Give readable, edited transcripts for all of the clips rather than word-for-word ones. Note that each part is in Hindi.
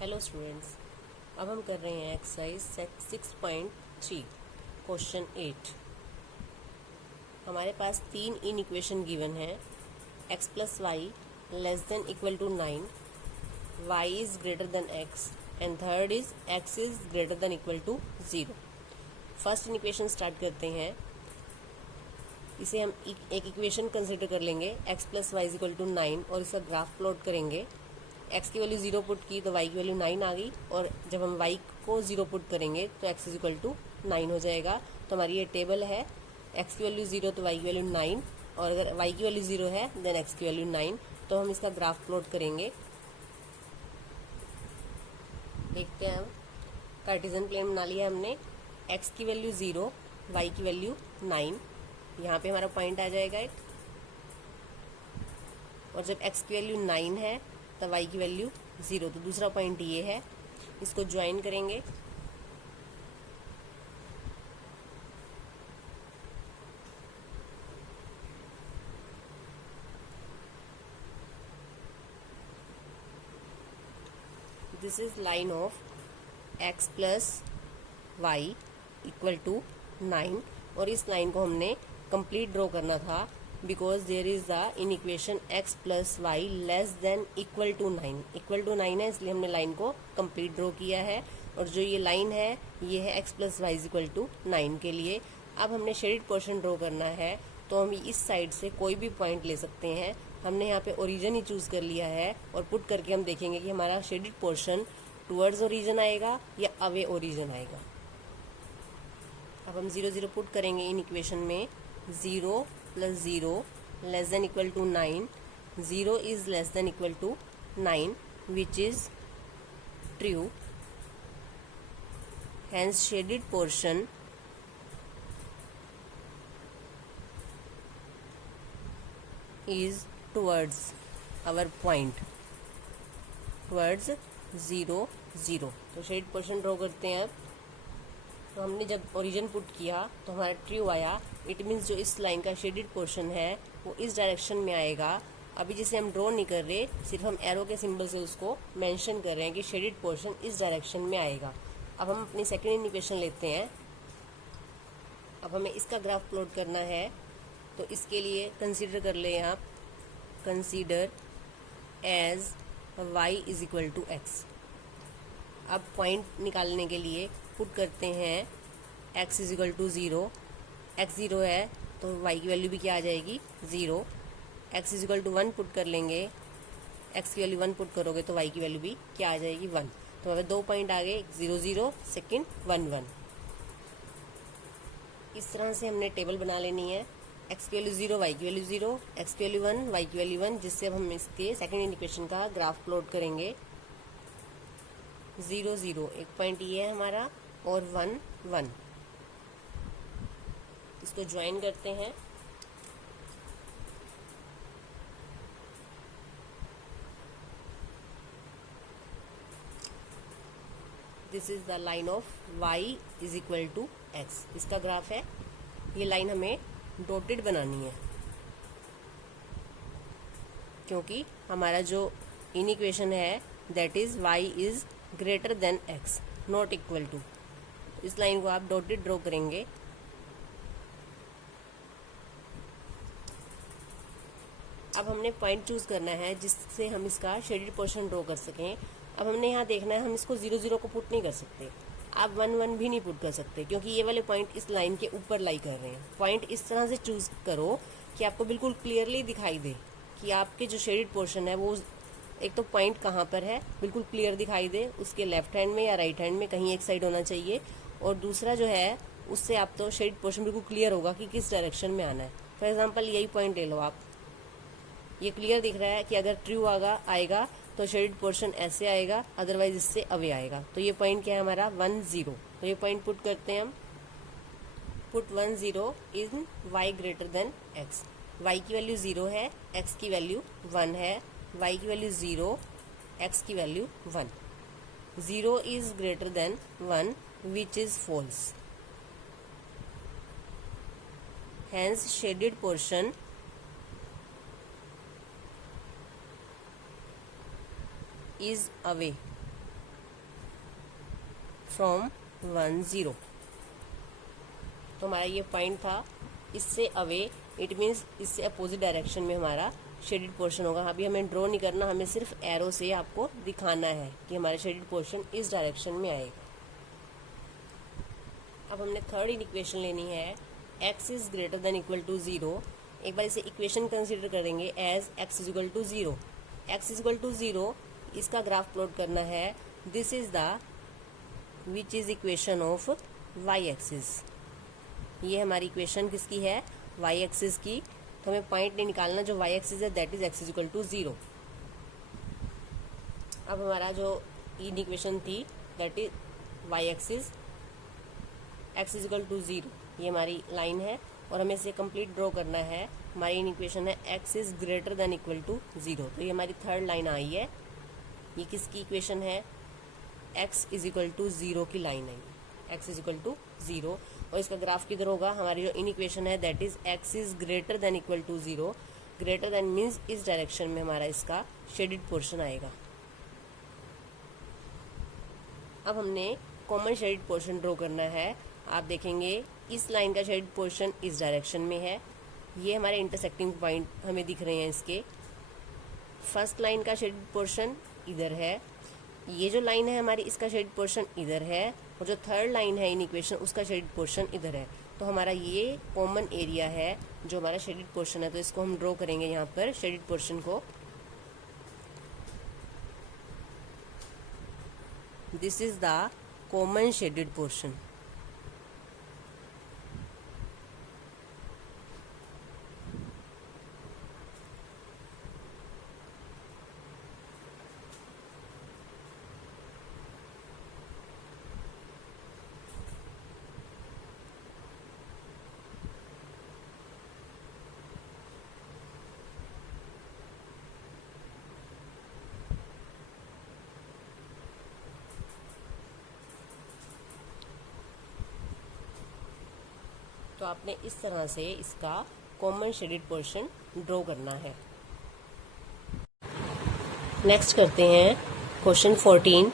हेलो स्टूडेंट्स, अब हम कर रहे हैं एक्सरसाइज 6.3 क्वेश्चन 8। हमारे पास तीन इन इक्वेशन गिवन है। x plus y less than equal to 9, y is greater than x and third is x is greater than equal to 0। First inequation start करते हैं। इसे हम एक इक्वेशन कंसिडर कर लेंगे x plus y is equal to 9 और इसका ग्राफ प्लॉट करेंगे। x की वैल्यू 0 पुट की तो y की वैल्यू 9 आ गई, और जब हम y को 0 पुट करेंगे तो x इज इक्वल टू 9 हो जाएगा। तो हमारी ये टेबल है, x की वैल्यू 0 तो y की वैल्यू 9, और अगर y की वैल्यू 0 है देन x की वैल्यू 9। तो हम इसका ग्राफ प्लॉट करेंगे। देखते हैं हम, कार्टेशियन प्लेन बना लिया हमने। x की वैल्यू 0, y की वैल्यू 9, यहाँ पे हमारा पॉइंट आ जाएगा एक। और जब x की वैल्यू 9 है तब y की वैल्यू 0, तो दूसरा पॉइंट ये है। इसको ज्वाइन करेंगे। This is line of x plus y equal to 9, और इस लाइन को हमने कंप्लीट ड्रॉ करना था because there is the inequation x plus y less than equal to 9। Equal to 9 है, इसलिए हमने लाइन को कंप्लीट ड्रॉ किया है। और जो ये लाइन है ये है x plus y is equal to 9 के लिए। अब हमने शेडेड पोर्शन ड्रॉ करना है, तो हम इस साइड से कोई भी पॉइंट ले सकते हैं। हमने यहाँ पे ओरिजिन ही चूज कर लिया है, और पुट करके हम देखेंगे कि हमारा शेडेड पोर्शन टुवर्ड्स ओरिजिन आएगा या अवे ओरिजिन आएगा। अब हम 0 0 पुट करेंगे इन इक्वेशन में। 0 plus 0 less than equal to 9, 0 is less than equal to 9 which is true, hence shaded portion is towards our point, towards 0 0। तो शेड पोर्शन ड्रॉ करते हैं। अब तो हमने जब ओरिजिन पुट किया तो हमारा ट्रू आया। इट मीन्स जो इस लाइन का शेडेड पोर्शन है वो इस डायरेक्शन में आएगा। अभी जिसे हम ड्रॉ नहीं कर रहे, सिर्फ हम एरो के सिंबल से उसको मेंशन कर रहे हैं कि शेडेड पोर्शन इस डायरेक्शन में आएगा। अब हम अपनी सेकेंड इक्वेशन लेते हैं। अब हमें इसका ग्राफ प्लॉट करना है, तो इसके लिए कंसीडर कर लें आप, consider as y is equal to x। अब पॉइंट निकालने के लिए पुट करते हैं x is equal to 0। x 0 है तो y की वैल्यू भी क्या आ जाएगी 0। x is equal to 1 put कर लेंगे, x की वैल्यू 1 पुट करोगे तो y की वैल्यू भी क्या आ जाएगी 1। तो हमें दो पॉइंट आ गए, 0 0, सेकेंड 1 1। इस तरह से हमने टेबल बना लेनी है। x की वैल्यू 0, y की वैल्यू 0, x की वैल्यू 1, y की वैल्यू 1, जिससे अब हम इसके सेकेंड इक्वेशन का ग्राफ प्लॉट करेंगे। 0 0 एक पॉइंट ये है हमारा, और 1 1। इसको ज्वाइन करते हैं। This is the line of y is equal to x। इसका ग्राफ है। ये लाइन हमें डॉटेड बनानी है, क्योंकि हमारा जो इन इक्वेशन है that is y is greater than x, not equal to. इस लाइन को आप डॉटेड ड्रॉ करेंगे। अब हमने पॉइंट चूज करना है जिससे हम इसका शेडेड पोर्शन ड्रॉ कर सकें। अब हमने यहाँ देखना है, हम इसको 0 0 को पुट नहीं कर सकते, आप 1 1 भी नहीं पुट कर सकते, क्योंकि ये वाले पॉइंट इस लाइन के ऊपर लाई कर रहे हैं। पॉइंट इस तरह से चूज करो कि आपको बिल्कुल क्लियरली दिखाई दे कि आपके जो शेडेड पोर्शन है वो एक तो पॉइंट कहाँ पर है बिल्कुल क्लियर दिखाई दे, उसके लेफ्ट हैंड में या राइट हैंड में कहीं एक साइड होना चाहिए। और दूसरा जो है उससे आप तो शेडेड पोर्शन बिल्कुल क्लियर होगा कि किस डायरेक्शन में आना है। फॉर एग्जाम्पल यही पॉइंट ले लो आप, ये क्लियर दिख रहा है कि अगर ट्रू आएगा तो शेडेड पोर्शन ऐसे आएगा, अदरवाइज इससे अवे आएगा। तो ये पॉइंट क्या है हमारा 1 0। तो ये पॉइंट पुट करते हैं हम। Put 1 0 in y greater than x। y की वैल्यू 0 है, x की वैल्यू 1 है, y की वैल्यू 0, x की value 1। 0 is greater than 1 which is false, hence shaded portion is away। From 1 0। तो हमारा ये पॉइंट था, इससे अवे इट मीन्स इससे अपोजिट डायरेक्शन में हमारा शेडेड पोर्शन होगा। अभी हमें ड्रॉ नहीं करना, हमें सिर्फ एरो से आपको दिखाना है कि हमारा शेडेड पोर्शन इस डायरेक्शन में आएगा। अब हमने थर्ड इक्वेशन लेनी है, x is greater than equal to 0। एक बार इसे इक्वेशन कंसिडर करेंगे as x is equal to 0। x is equal to 0 इसका ग्राफ प्लॉट करना है। This is the which is equation of y axis. ये हमारी इक्वेशन किसकी है, y एक्सिस की। तो हमें पॉइंट नहीं निकालना, जो y एक्सिस है that is x is equal to 0। अब हमारा जो इन इक्वेशन थी that is y axis x is equal to 0, ये हमारी लाइन है और हमें इसे कंप्लीट ड्रॉ करना है। हमारी इन इक्वेशन है x is greater than equal to 0। तो ये हमारी थर्ड लाइन आई है। ये किसकी इक्वेशन है, x इज इक्वल टू 0 की लाइन है, x इज इक्वल टू 0। और इसका ग्राफ किधर होगा, हमारी जो इन इक्वेशन है that is x is greater than equal to 0। Greater than means इस डायरेक्शन में हमारा इसका शेडेड पोर्शन आएगा। अब हमने कॉमन शेडेड पोर्शन ड्रॉ करना है। आप देखेंगे इस लाइन का शेडेड पोर्शन इस डायरेक्शन में है, ये हमारे इंटरसेक्टिंग पॉइंट हमें दिख रहे हैं। इसके फर्स्ट लाइन का शेडेड पोर्शन इधर है, ये जो लाइन है हमारी इसका शेडेड पोर्शन इधर है, और जो थर्ड लाइन है इन इक्वेशन उसका शेडेड पोर्शन इधर है। तो हमारा ये कॉमन एरिया है जो हमारा शेडेड पोर्शन है। तो इसको हम ड्रॉ करेंगे यहाँ पर शेडेड पोर्शन को। This is the common shaded portion. तो आपने इस तरह से इसका कॉमन शेडेड पोर्शन ड्रॉ करना है। नेक्स्ट करते हैं क्वेश्चन 14।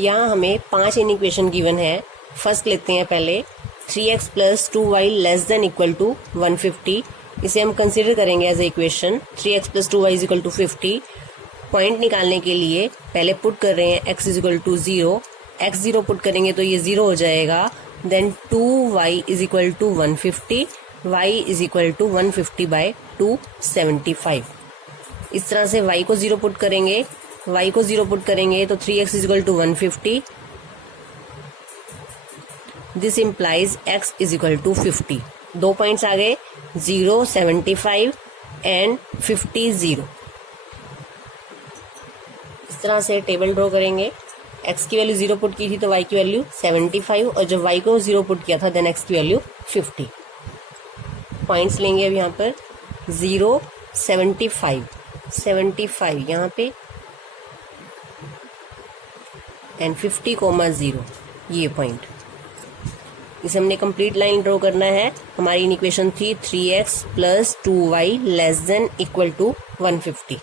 यहाँ हमें 5 इक्वेशन गिवन है। फर्स्ट लेते हैं पहले 3x plus 2y less than equal to 150। इसे हम कंसिडर करेंगे as a equation. 3x plus 2y is equal to 50। Point निकालने के लिए पहले पुट कर रहे हैं x is equal to 0। x 0 put करेंगे तो ये 0 हो जाएगा। Then 2y is equal to 150, y is equal to 150 by 275। इस तरह से y को 0 पुट करेंगे, y को 0 पुट करेंगे तो 3x is equal to 150। This implies x is equal to 50। 2 points आ गए, 0 75 एंड 50 0। इस तरह से टेबल ड्रॉ करेंगे। x की वैल्यू 0 पुट की थी तो y की वैल्यू 75, और जब y को 0 पुट किया था देन x की वैल्यू 50। पॉइंट्स लेंगे अब यहाँ पर 0 75 75 यहाँ पे एंड 50 0 ये पॉइंट। इसे हमने कंप्लीट लाइन ड्रॉ करना है। हमारी इक्वेशन थी 3x plus 2y less than equal to 150।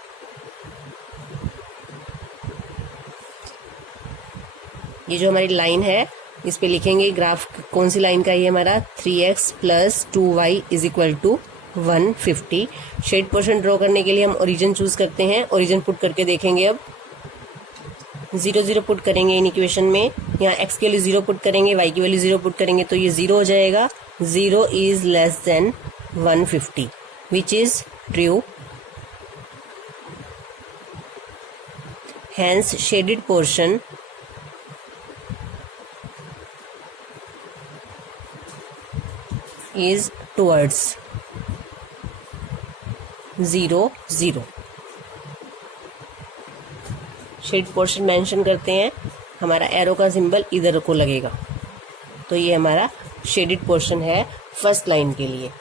ये जो हमारी लाइन है इस पे लिखेंगे ग्राफ कौन सी लाइन का है, हमारा 3x plus 2y is equal to 150। Shade portion draw करने के लिए हम ओरिजिन चूज करते हैं। ओरिजिन पुट करके देखेंगे। अब 0 0 पुट करेंगे इन इक्वेशन में। यहाँ x के लिए 0 पुट करेंगे, y की वैल्यू 0 पुट करेंगे तो ये 0 हो जाएगा। 0 is less than 150 which is true. Hence shaded portion is towards 0 0। Shade portion mention करते हैं, हमारा एरो का सिंबल इधर को लगेगा। तो ये हमारा शेडेड पोर्शन है फर्स्ट लाइन के लिए।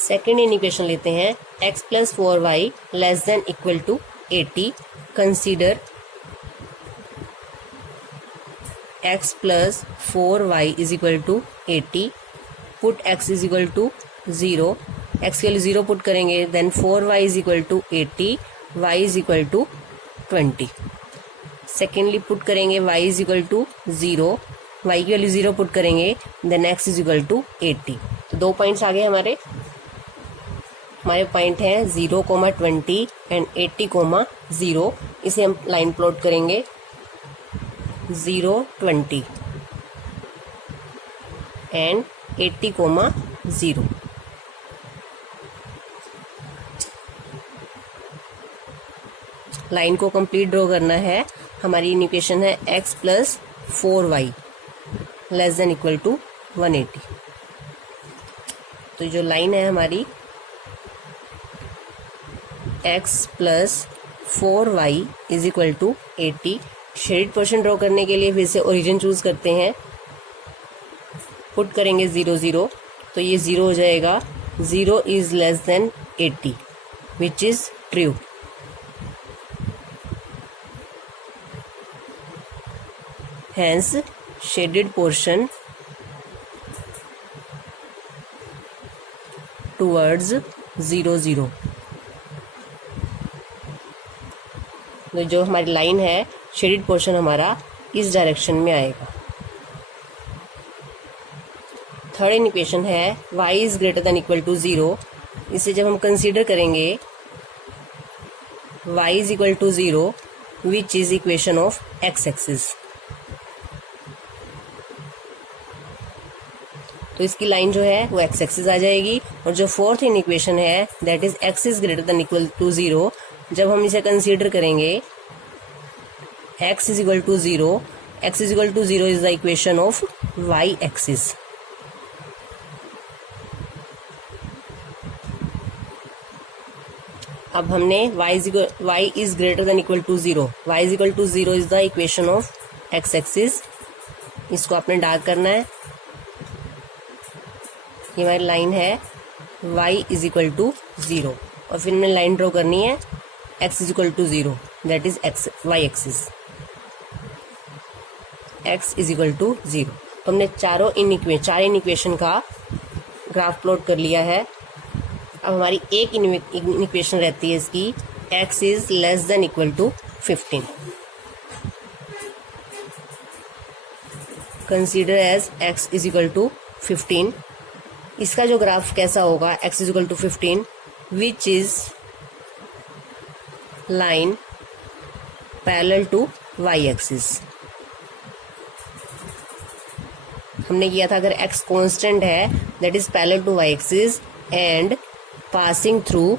सेकेंड इक्वेशन लेते हैं x plus 4y less than equal to 80। Consider x plus 4y is equal to 80। Put x is equal to 0। x के लिए 0 पुट करेंगे then 4y is equal to 80, y is equal to 20। Secondly put करेंगे y is equal to 0, y की वैल्यू 0 पुट करेंगे, then x is equal to 80। तो 2 पॉइंट्स आ गए हमारे पॉइंट हैं 0,20 एंड 80,0। इसे हम लाइन प्लॉट करेंगे 0,20 एंड 80,0। लाइन को कंप्लीट ड्रॉ करना है। हमारी इक्वेशन है x plus 4y less than equal to 180। तो जो लाइन है हमारी x plus 4y is equal to 80। Shaded portion draw करने के लिए फिर से ओरिजिन चूज करते हैं, पुट करेंगे 0 0, तो ये 0 हो जाएगा। 0 is less then 80 which is true. Hence shaded portion towards 0 0। तो जो हमारी लाइन है शेडेड पोर्शन हमारा इस डायरेक्शन में आएगा। थर्ड इक्वेशन है y is greater than equal to 0। इसे जब हम कंसीडर करेंगे y is equal to 0 which is equation of x axis. तो इसकी लाइन जो है वो x एक्सिस आ जाएगी। और जो फोर्थ इक्वेशन है that is x is greater than equal to 0, जब हम इसे कंसीडर करेंगे x is equal to 0, x is equal to 0 is the equation of y axis. अब हमने y is greater than equal to 0, y is equal to 0 is the equation of x axis. इसको आपने डार्क करना है। ये हमारी लाइन है y इज इक्वल टू 0 और फिर हमने लाइन ड्रॉ करनी है x is equal to 0 that is y axis. x is equal to 0। तो हमने चार इक्वेशन का ग्राफ प्लॉट कर लिया है। अब हमारी एक इक्वेशन रहती है इसकी, x is less than equal to 15। Consider as x is equal to 15। इसका जो ग्राफ कैसा होगा x is equal to 15 which is line parallel to y axis. हमने किया था अगर x कांस्टेंट है that is parallel to y axis and passing through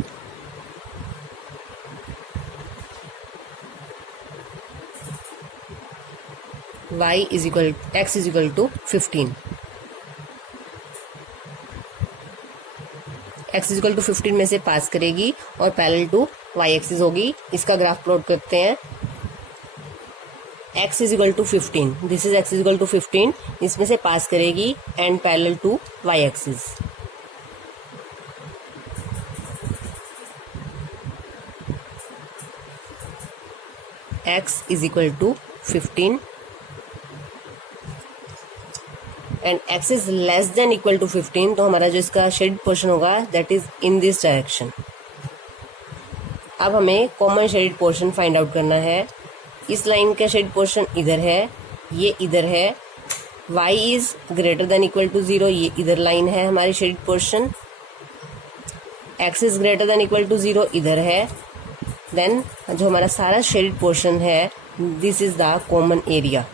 x is equal to 15। x is equal to 15 में से पास करेगी और पैरेलल टू y एक्सिस होगी। इसका ग्राफ प्लॉट करते हैं। x is equal to 15, this is x is equal to 15, इसमें से पास करेगी and parallel to y axis. x is equal to 15 and x is less than equal to 15, तो हमारा जो इसका शेड पोर्शन होगा that is in this direction. अब हमें common shaded portion find out करना है। इस लाइन का शेड पोर्शन इधर है, ये इधर है। y is greater than equal to 0, ये इधर लाइन है हमारी shaded portion. x is greater than equal to 0 इधर है। देन जो हमारा सारा शेडेड पोर्शन है this is the common area.